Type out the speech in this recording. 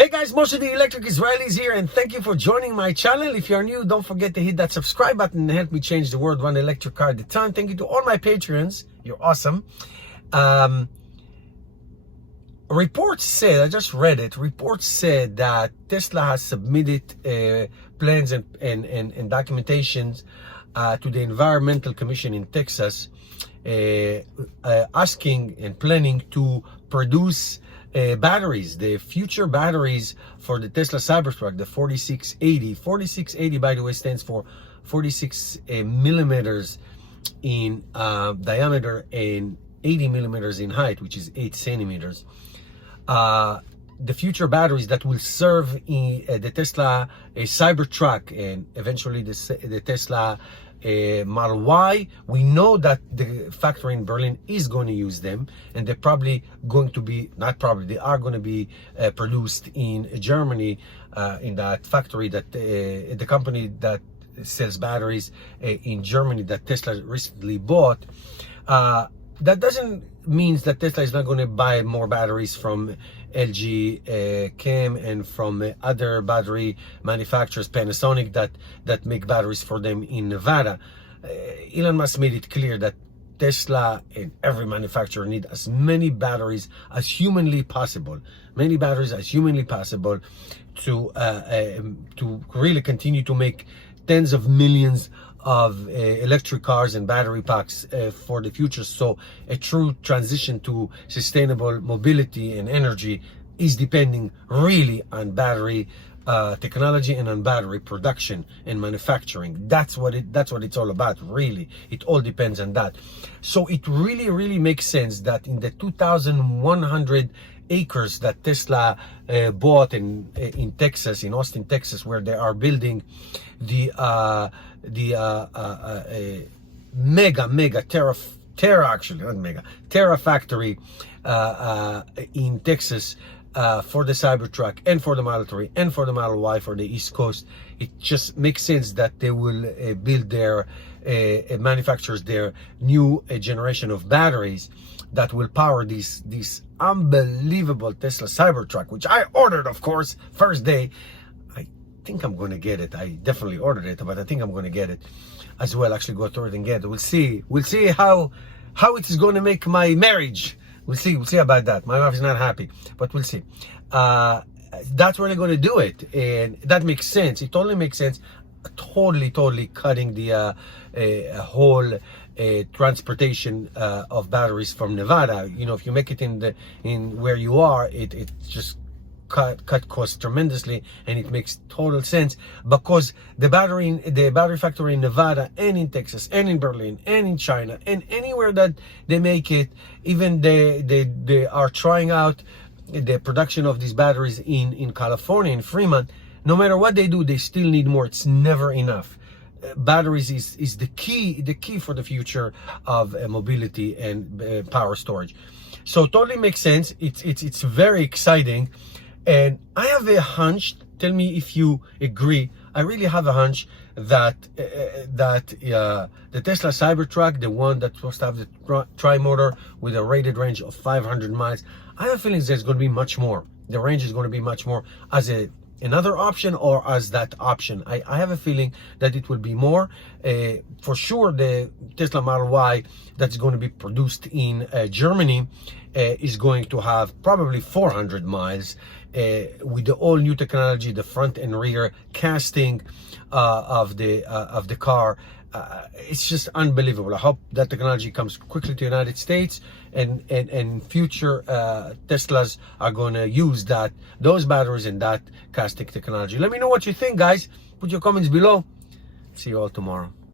Hey guys, Moshe the Electric Israelis here, and thank you for joining my channel. If you're new, don't forget to hit that subscribe button and help me change the world one electric car at a time. Thank you to all my patrons. You're awesome. Reports said, I just read it, reports said that Tesla has submitted plans and documentations to the Environmental Commission in Texas, asking and planning to produce batteries, the future batteries for the Tesla Cybertruck, the 4680. 4680, by the way, stands for 46 millimeters in diameter and 80 millimeters in height, which is 8 centimeters. The future batteries that will serve in the Tesla Cybertruck and eventually the Tesla Model Y. We know that the factory in Berlin is going to use them, and they're probably going to be, not probably, they are going to be produced in Germany, in that factory that the company that sells batteries in Germany that Tesla recently bought. That doesn't mean that Tesla is not going to buy more batteries from LG Chem and from other battery manufacturers, Panasonic, that make batteries for them in Nevada. Elon Musk made it clear that Tesla and every manufacturer need as many batteries as humanly possible, to really continue to make tens of millions of electric cars and battery packs for the future. So a true transition to sustainable mobility and energy is depending really on battery technology and on battery production and manufacturing. That's what it's all about, really. It all depends on that. So it really makes sense that in the 2,100 acres that Tesla bought in Texas, in Austin, Texas, where they are building the mega Terra factory in Texas for the Cybertruck and for the Model 3 and for the Model Y for the East Coast. It just makes sense that they will build their manufacturers their new generation of batteries that will power this unbelievable Tesla Cybertruck, which I ordered, of course, first day. I think I'm going to get it. I definitely ordered it, but I think I'm going to get it as well. Actually go through it and get it. We'll see how it is going to make my marriage. We'll see about that. My wife is not happy, but we'll see. That's where they're going to do it, and that makes sense. It totally makes sense. Totally cutting the whole transportation of batteries from Nevada. You know, if you make it in where you are, it just cut costs tremendously, and it makes total sense, because the battery factory in Nevada and in Texas and in Berlin and in China and anywhere that they make it, even they are trying out the production of these batteries in California, in Fremont. No matter what they do, they still need more. It's never enough. Batteries is the key for the future of mobility and power storage. So totally makes sense. It's very exciting, and I have a hunch. Tell me if you agree. I really have a hunch that the Tesla Cybertruck, the one that's supposed to have the tri-motor with a rated range of 500 miles, I have a feeling there's going to be much more. The range is going to be much more as another option or as that option. I have a feeling that it will be more. For sure, the Tesla Model Y that's going to be produced in Germany is going to have probably 400 miles with the all new technology, the front and rear casting of the car. It's just unbelievable. I hope that technology comes quickly to the United States, and future Teslas are going to use those batteries and that casting technology. Let me know what you think, guys. Put your comments below. See you all tomorrow.